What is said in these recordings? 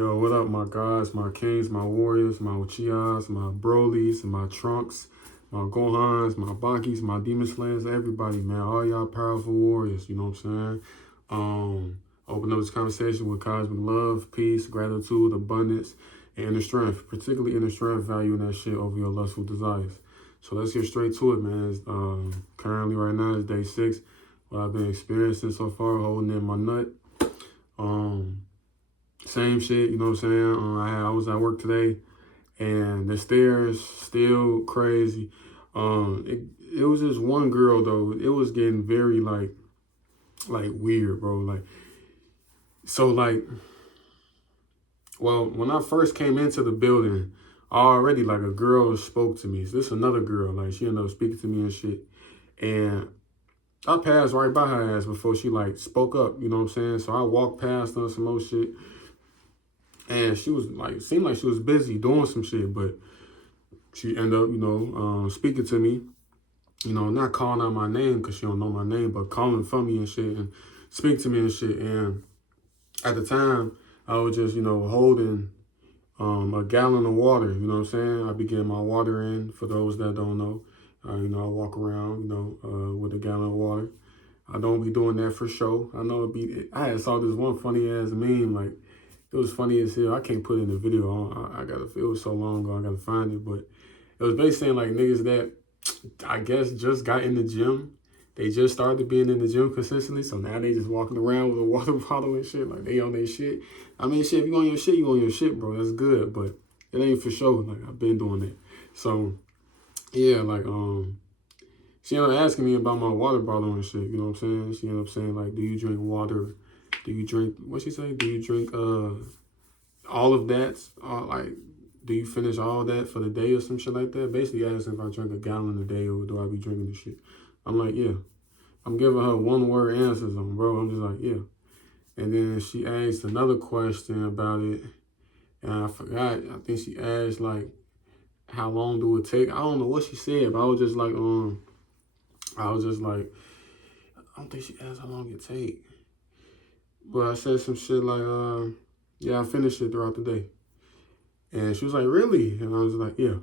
Yo, what up, my guys, my kings, my warriors, my Uchihas, my Brolys, my Trunks, my Gohans, my Bakis, my Demon Slayers, everybody, man. All y'all powerful warriors, you know what I'm saying? Open up this conversation with cosmic love, peace, gratitude, abundance, and inner strength, particularly inner strength, valuing that shit over your lustful desires. So let's get straight to it, man. Currently, right now, is day 6. What I've been experiencing so far, holding in my nut. Same shit, you know what I'm saying? I was at work today, and the stairs still crazy. It was just one girl though. It was getting very like weird, bro. Well, when I first came into the building, already like a girl spoke to me. So this another girl, like she ended up speaking to me and shit, and I passed right by her ass before she like spoke up. You know what I'm saying? So I walked past her some more shit. And she was like, seemed like she was busy doing some shit, but she ended up, speaking to me, not calling out my name because she don't know my name, but calling for me and shit and speak to me and shit. And at the time, I was just, holding a gallon of water, you know what I'm saying? I be getting my water in, for those that don't know. I walk around, with a gallon of water. I don't be doing that for show. I know I had saw this one funny ass meme, like, it was funny as hell. I can't put it in the video. It was so long ago, I gotta find it. But it was basically saying like niggas that I guess just got in the gym. They just started being in the gym consistently. So now they just walking around with a water bottle and shit. Like they on their shit. I mean, shit, if you on your shit, you on your shit, bro. That's good. But it ain't for sure. Like I've been doing that. So yeah, like she ended up asking me about my water bottle and shit. You know what I'm saying? She ended up saying like, do you drink water? Do you drink, what she say? Do you drink all of that? Like, do you finish all that for the day or some shit like that? Basically asking if I drink a gallon a day or do I be drinking this shit. I'm like, yeah. I'm giving her one word answers on, bro. I'm just like, yeah. And then she asked another question about it. And I forgot. I think she asked like, how long do it take? I don't know what she said, but I was just like, I don't think she asked how long it take. But I said some shit like, yeah, I finished it throughout the day. And she was like, really? And I was like, yeah.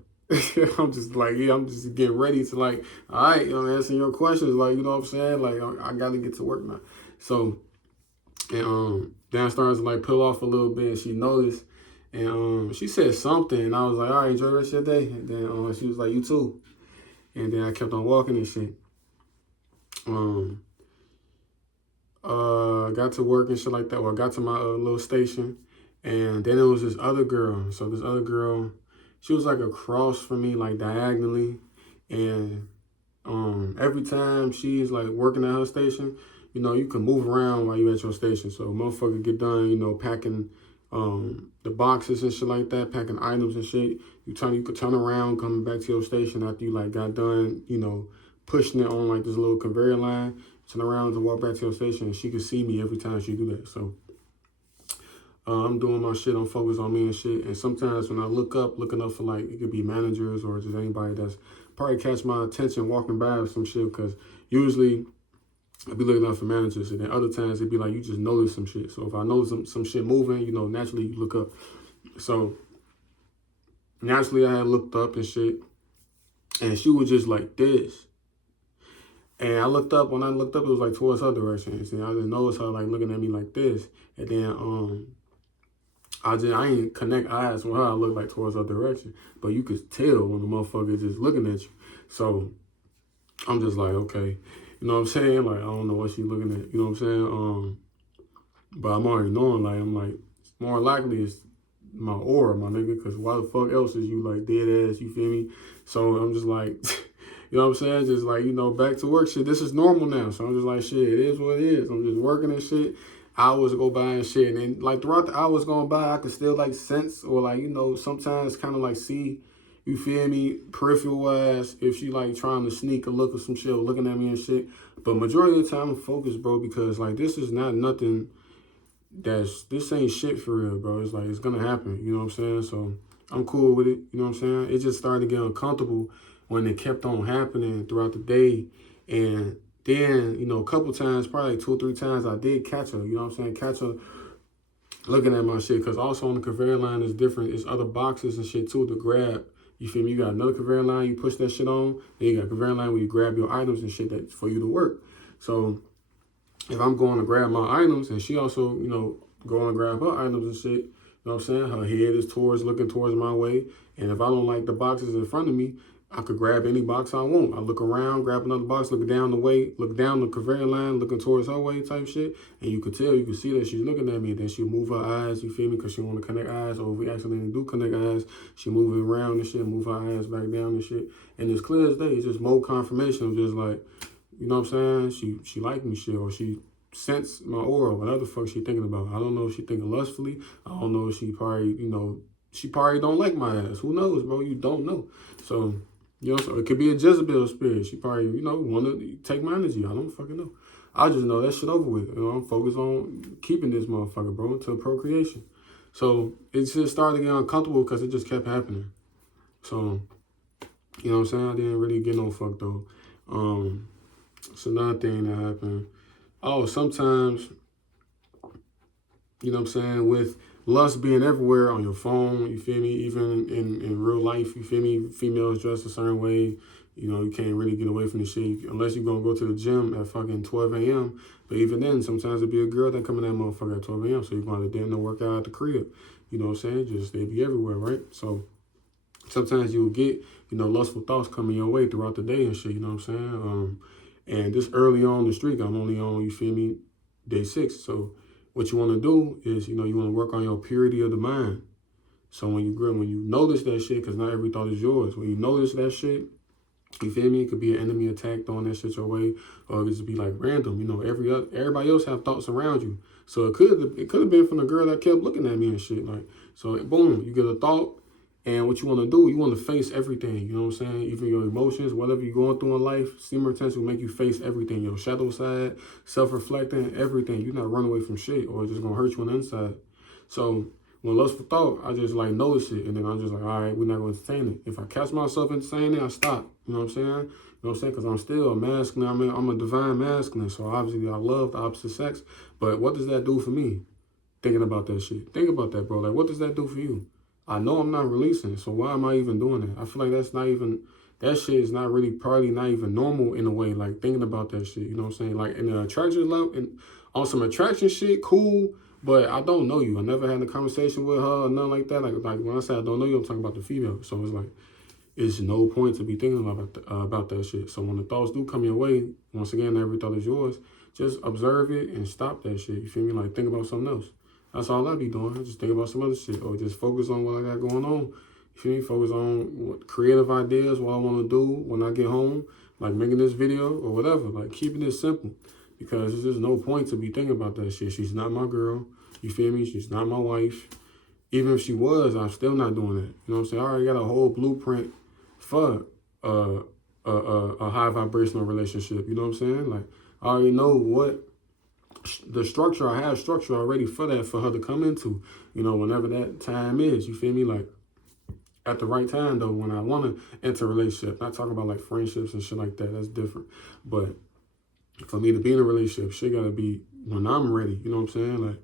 I'm just like, yeah, I'm just getting ready to like, all right, answering your questions. Like, you know what I'm saying? Like, I got to get to work now. So, and then I started to like peel off a little bit and she noticed. And she said something. And I was like, all right, enjoy the rest of your day. And then she was like, you too. And then I kept on walking and shit. Got to work and shit like that. Well, I got to my little station, and then it was this other girl. So this other girl, she was like across from me, like diagonally, and every time she's like working at her station, you can move around while you at your station. So motherfucker get done, packing the boxes and shit like that, packing items and shit. You could turn around, coming back to your station after you like got done, pushing it on like this little conveyor line. Turn around to walk back to your station, and she could see me every time she do that. So I'm doing my shit, I'm focused on me and shit. And sometimes when I looking up for like, it could be managers or just anybody that's probably catch my attention walking by or some shit, because usually I be looking up for managers, and then other times it'd be like you just notice some shit. So if I notice some shit moving, naturally you look up. So naturally I had looked up and shit, and she was just like this. And I looked up, when I looked up, it was like towards her direction. And I just noticed her like looking at me like this. And then I ain't connect eyes with her. I looked like towards her direction. But you could tell when the motherfucker is just looking at you. So I'm just like, okay. You know what I'm saying? Like, I don't know what she's looking at. You know what I'm saying? But I'm already knowing, like, I'm like, more likely it's my aura, my nigga. Because why the fuck else is you like dead ass, you feel me? So I'm just like... You know what I'm saying? Just like, back to work shit. This is normal now. So I'm just like, shit, it is what it is. I'm just working and shit. Hours go by and shit. And then, like, throughout the hours going by, I could still, like, sense or, like, sometimes kind of, like, see, you feel me, peripheral-wise, if she, like, trying to sneak a look or some shit or looking at me and shit. But majority of the time, I'm focused, bro, because, like, this is not nothing this ain't shit for real, bro. It's, like, it's gonna happen. You know what I'm saying? So I'm cool with it. You know what I'm saying? It just started to get uncomfortable when it kept on happening throughout the day. And then, a couple times, probably like 2 or 3 times, I did catch her, you know what I'm saying? Catch her looking at my shit. Because also on the conveyor line is different. It's other boxes and shit too to grab. You feel me? You got another conveyor line, you push that shit on. Then you got a conveyor line where you grab your items and shit that's for you to work. So if I'm going to grab my items and she also, going to grab her items and shit, you know what I'm saying? Her head is looking towards my way. And if I don't like the boxes in front of me, I could grab any box I want. I look around, grab another box, look down the conveyor line, looking towards her way type shit. And you could see that she's looking at me. Then she'll move her eyes, you feel me? Because she want to connect eyes. Or if we accidentally do connect eyes, she move it around and shit, move her eyes back down and shit. And it's clear as day. It's just more confirmation of just like, you know what I'm saying? She like me shit, or she sense my aura, whatever the fuck she thinking about. I don't know if she thinking lustfully. I don't know if she probably don't like my ass. Who knows, bro? You don't know. So, so it could be a Jezebel spirit. She probably, want to take my energy. I don't fucking know. I just know that shit over with. I'm focused on keeping this motherfucker, bro, until procreation. So it just started to get uncomfortable because it just kept happening. So, you know what I'm saying? I didn't really get no fuck though. It's another thing that happened. Oh, sometimes, you know what I'm saying, with lust being everywhere on your phone, you feel me, even in real life, you feel me, females dress a certain way, you can't really get away from the shit unless you're going to go to the gym at fucking 12 a.m. But even then, sometimes it'll be a girl that come in that motherfucker at 12 a.m. So you're going to damn near work out at the crib. You know what I'm saying? Just, they be everywhere, right? So sometimes you'll get, lustful thoughts coming your way throughout the day and shit, you know what I'm saying? And this early on the streak, I'm only on, you feel me, day 6. So what you want to do is, you want to work on your purity of the mind. So when you notice that shit, because not every thought is yours, when you notice that shit, you feel me, it could be an enemy attack throwing that shit your way, or it could just be like random. Everybody else have thoughts around you. So it could have been from the girl that kept looking at me and shit. Like, so boom, you get a thought. And what you want to do, you want to face everything, you know what I'm saying? Even your emotions, whatever you're going through in life, steamer intention will make you face everything. Your shadow side, self-reflecting, everything. You're not running away from shit or it's just going to hurt you on the inside. So when lustful thought, I just like notice it. And then I'm just like, all right, we're not going to entertain it. If I catch myself entertaining it, I stop. You know what I'm saying? You know what I'm saying? Because I'm still a masculine. I'm a divine masculine. So obviously I love the opposite sex. But what does that do for me? Thinking about that shit. Think about that, bro. Like, what does that do for you? I know I'm not releasing, so why am I even doing that? I feel like that shit is not really, probably not even normal in a way, like thinking about that shit, you know what I'm saying? Like in the attraction level, and on some attraction shit, cool, but I don't know you. I never had a conversation with her or nothing like that. Like when I say I don't know you, I'm talking about the female. So it's like, it's no point to be thinking about that shit. So when the thoughts do come your way, once again, every thought is yours, just observe it and stop that shit. You feel me? Like think about something else. That's all I be doing. I just think about some other shit or just focus on what I got going on. You feel me? Focus on what creative ideas, what I want to do when I get home, like making this video or whatever. Like keeping it simple because there's just no point to be thinking about that shit. She's not my girl. You feel me? She's not my wife. Even if she was, I'm still not doing that. You know what I'm saying? I already got a whole blueprint for a high vibrational relationship. You know what I'm saying? Like I already know what the structure. I have structure already for that, for her to come into, whenever that time is, you feel me? Like at the right time though, when I want to enter a relationship, not talking about like friendships and shit like that, that's different. But for me to be in a relationship, shit gotta be when I'm ready, you know what I'm saying? Like,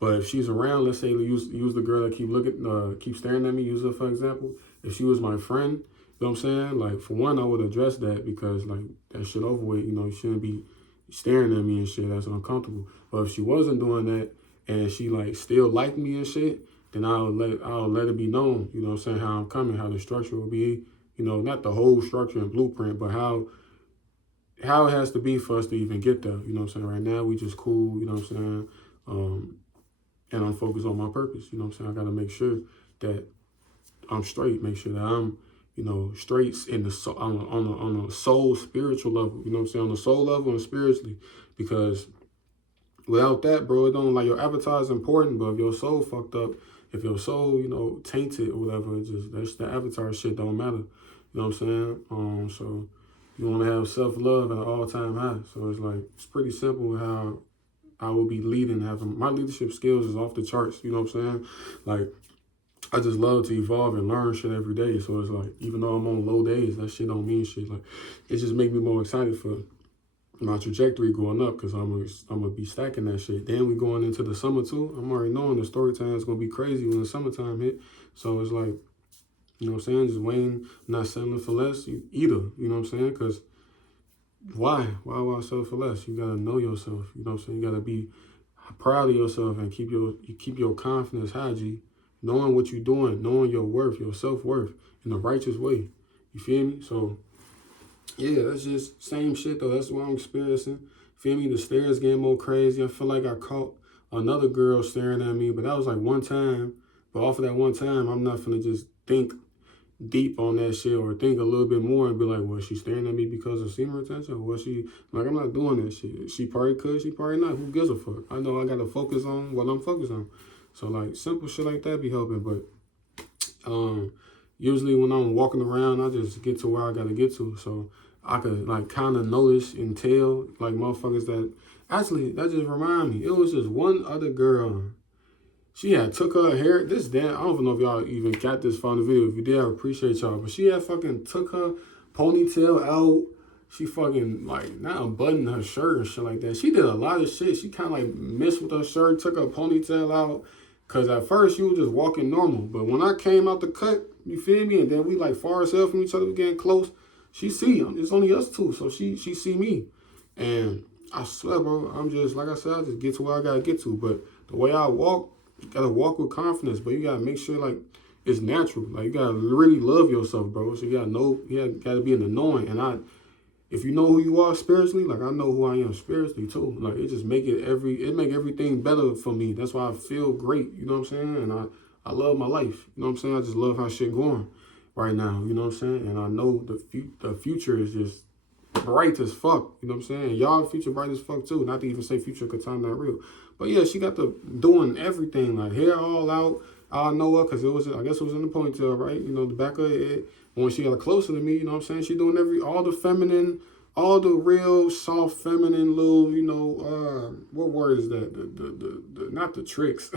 but if she's around, let's say use the girl that keep staring at me, use her for example. If she was my friend, you know what I'm saying? Like for one, I would address that because like that shit over with, you shouldn't be staring at me and shit. That's uncomfortable. But if she wasn't doing that and she like still liked me and shit, then I'll let it be known, you know what I'm saying, how I'm coming, how the structure will be, not the whole structure and blueprint, but how it has to be for us to even get there. You know what I'm saying? Right now we just cool, you know what I'm saying? And I'm focused on my purpose, you know what I'm saying? I gotta make sure that I'm straight, make sure that I'm straight in the soul, on a soul spiritual level, you know what I'm saying, on the soul level and spiritually, because without that, bro, it don't, like, your avatar is important, but if your soul fucked up, if your soul, tainted or whatever, that's the avatar shit don't matter, you know what I'm saying? So you want to have self-love at an all-time high. So it's like, it's pretty simple how I will be leading, my leadership skills is off the charts, you know what I'm saying? Like, I just love to evolve and learn shit every day. So it's like, even though I'm on low days, that shit don't mean shit. Like, it just make me more excited for my trajectory going up because I'm gonna be stacking that shit. Then we going into the summer too. I'm already knowing the story time is gonna be crazy when the summertime hit. So it's like, you know what I'm saying? Just waiting, not settling for less either. You know what I'm saying? Because why settle for less? You gotta know yourself. You know what I'm saying? You gotta be proud of yourself and keep your confidence high, G. Knowing what you're doing, knowing your worth, your self-worth in a righteous way. You feel me? So yeah, that's just same shit though. That's what I'm experiencing. Feel me? The stares getting more crazy. I feel like I caught another girl staring at me, but that was like one time. But off of that one time, I'm not finna just think deep on that shit or think a little bit more and be like, well, she staring at me because of semen retention? Or was she, like, I'm not doing that shit. She probably could, she probably not. Who gives a fuck? I know I got to focus on what I'm focused on. So, like, simple shit like that be helping. But usually when I'm walking around, I just get to where I got to get to. So I could, like, kind of notice and tell, like, motherfuckers that, actually, that just remind me. It was just one other girl. She had took her hair, this damn, I don't know if y'all even got this far in the video. If you did, I appreciate y'all. But she had fucking took her ponytail out. She fucking, like, not unbuttoned her shirt and shit like that. She did a lot of shit. She kind of, like, messed with her shirt, took her ponytail out. Because at first, she was just walking normal. But when I came out the cut, you feel me? And then we, like, far ourselves from each other, we getting close. She see him. It's only us two. So she see me. And I swear, bro, I'm just, like I said, I just get to where I got to get to. But the way I walk, you gotta walk with confidence, but you gotta make sure like it's natural. Like you gotta really love yourself, bro. So you gotta know, you gotta be in the knowing. And if you know who you are spiritually, like I know who I am spiritually too. Like it just make everything better for me. That's why I feel great. You know what I'm saying? And I love my life. You know what I'm saying? I just love how shit going right now. You know what I'm saying? And I know the future is just bright as fuck. You know what I'm saying? Y'all future bright as fuck too. Not to even say future because time not real. But yeah, she got the doing everything, like hair all out. I know her because I guess it was in the ponytail, right? You know, the back of her head. When she got closer to me, you know what I'm saying? She doing all the feminine, all the real soft feminine little, you know, what word is that? The not the tricks,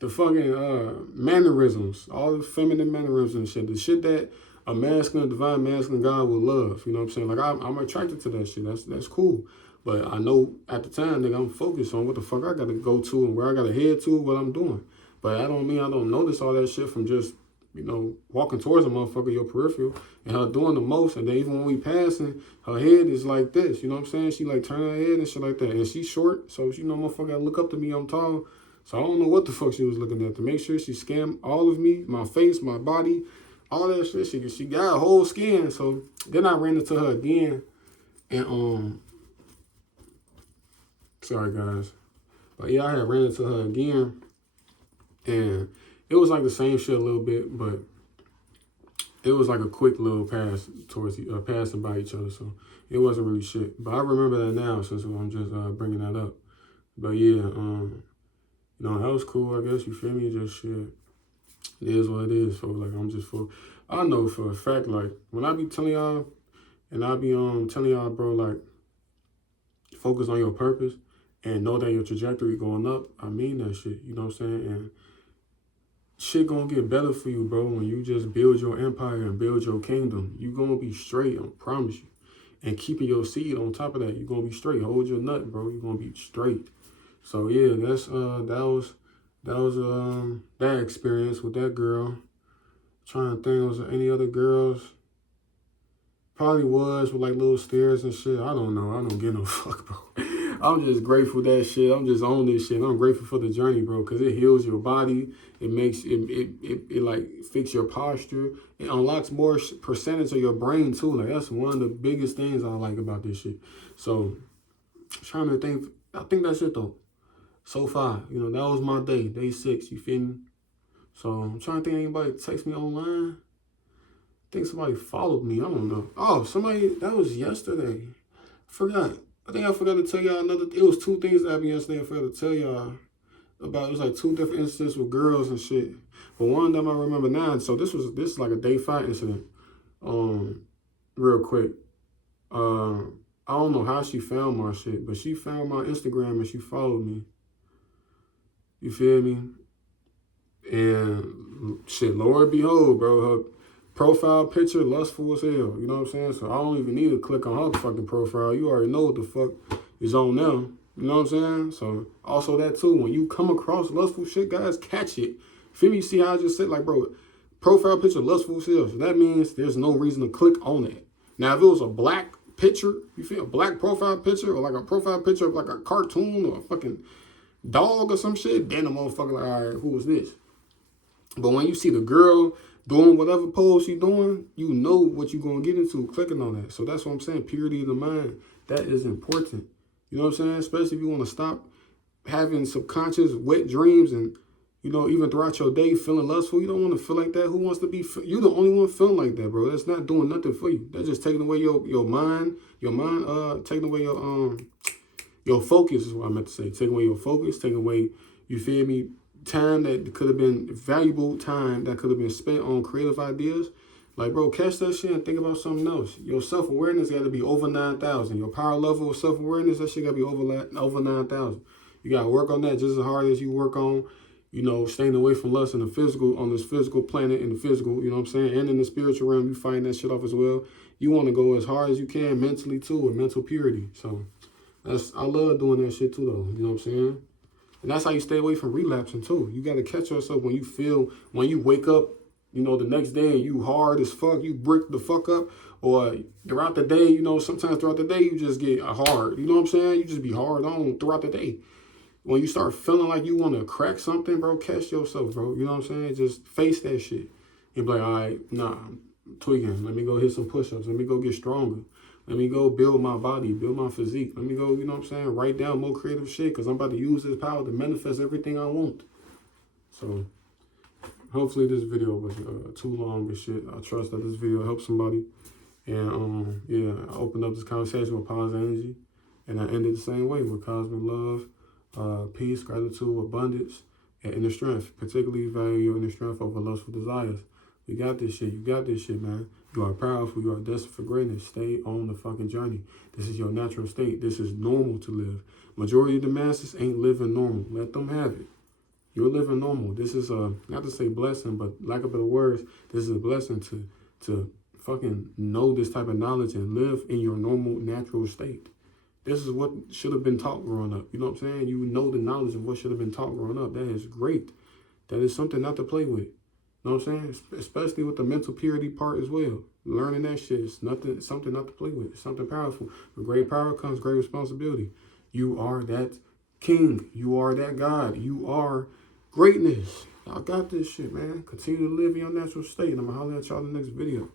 the fucking mannerisms, all the feminine mannerisms and shit. The shit that a masculine, divine masculine God would love. You know what I'm saying? Like I'm attracted to that shit. That's cool. But I know at the time, nigga, I'm focused on what the fuck I gotta go to and where I gotta head to, what I'm doing. But I don't mean I don't notice all that shit from just, you know, walking towards a motherfucker, your peripheral, and her doing the most. And then even when we passing, her head is like this. You know what I'm saying? She like turn her head and shit like that. And she's short, so she know motherfucker gotta look up to me. I'm tall. So I don't know what the fuck she was looking at to make sure she scanned all of me, my face, my body, all that shit. She got a whole skin. So then I ran into her again, and sorry guys, but yeah, I had ran into her again, and it was like the same shit a little bit, but it was like a quick little pass towards passing by each other, so it wasn't really shit. But I remember that now since I'm just bringing that up. But yeah, you know, that was cool. I guess you feel me? Just shit. It is what it is. So like, I know for a fact, like when I be telling y'all, and I be telling y'all, bro, like focus on your purpose. And know that your trajectory going up. I mean that shit. You know what I'm saying? And shit gonna get better for you, bro. When you just build your empire and build your kingdom, you gonna be straight. I promise you. And keeping your seed on top of that, you gonna be straight. Hold your nut, bro. You gonna be straight. So yeah, that's that was that experience with that girl. Trying to think, was there any other girls? Probably was with like little stairs and shit. I don't know. I don't give no fuck, bro. I'm just grateful that shit. I'm just on this shit. I'm grateful for the journey, bro, because it heals your body. It makes it like fix your posture. It unlocks more percentage of your brain too. Like that's one of the biggest things I like about this shit. So trying to think. I think that's it though. So far, you know, that was my day 6. You feel me? So I'm trying to think anybody text me online. I think somebody followed me. I don't know. Oh, somebody, that was yesterday. Forgot. I think I forgot to tell y'all it was 2 things that happened yesterday I forgot to tell y'all about. It was like 2 different instances with girls and shit. But one of them I remember now. So this is like a day 5 incident. Real quick. I don't know how she found my shit, but she found my Instagram and she followed me. You feel me? And shit, Lord behold, bro, Profile picture, lustful as hell. You know what I'm saying? So I don't even need to click on her fucking profile. You already know what the fuck is on them. You know what I'm saying? So also that too, when you come across lustful shit, guys, catch it. Feel me? You see how I just said, like, bro, profile picture, lustful shit. So that means there's no reason to click on it. Now, if it was a black picture, you feel a black profile picture, or like a profile picture of like a cartoon or a fucking dog or some shit, then the motherfucker like, all right, who is this? But when you see the girl doing whatever pose she doing, you know what you're going to get into clicking on that. So that's what I'm saying. Purity of the mind, that is important. You know what I'm saying? Especially if you want to stop having subconscious wet dreams and, you know, even throughout your day feeling lustful. You don't want to feel like that. Who wants to be? You're the only one feeling like that, bro. That's not doing nothing for you. That's just taking away your mind, taking away your focus is what I meant to say. Taking away your focus, taking away, you feel me, time that could have been valuable time that could have been spent on creative ideas. Like, bro, catch that shit and think about something else. Your self-awareness got to be over 9,000. Your power level of self-awareness, that shit got to be over 9,000. You got to work on that just as hard as you work on, you know, staying away from lust in the physical, on this physical planet, in the physical, you know what I'm saying? And in the spiritual realm, you find that shit off as well. You want to go as hard as you can mentally, too, with mental purity. So I love doing that shit, too, though. You know what I'm saying? And that's how you stay away from relapsing, too. You got to catch yourself when you wake up, you know, the next day and you hard as fuck, you brick the fuck up, or throughout the day, you know, sometimes throughout the day, you just get hard. You know what I'm saying? You just be hard on throughout the day. When you start feeling like you want to crack something, bro, catch yourself, bro. You know what I'm saying? Just face that shit. And be like, all right, nah, I'm tweaking. Let me go hit some push-ups. Let me go get stronger. Let me go build my body, build my physique. Let me go, you know what I'm saying, write down more creative shit because I'm about to use this power to manifest everything I want. So hopefully this video was too long and shit. I trust that this video helped somebody. And yeah, I opened up this conversation with positive energy. And I ended the same way with cosmic love, peace, gratitude, abundance, and inner strength. Particularly value your inner strength over lustful desires. You got this shit. You got this shit, man. You are powerful. You are destined for greatness. Stay on the fucking journey. This is your natural state. This is normal to live. Majority of the masses ain't living normal. Let them have it. You're living normal. This is not to say blessing, but lack of better words, this is a blessing to fucking know this type of knowledge and live in your normal, natural state. This is what should have been taught growing up. You know what I'm saying? You know the knowledge of what should have been taught growing up. That is great. That is something not to play with. You know what I'm saying? Especially with the mental purity part as well. Learning that shit is something not to play with. It's something powerful. With great power comes great responsibility. You are that king. You are that God. You are greatness. Y'all got this shit, man. Continue to live in your natural state. And I'm going to holler at y'all in the next video.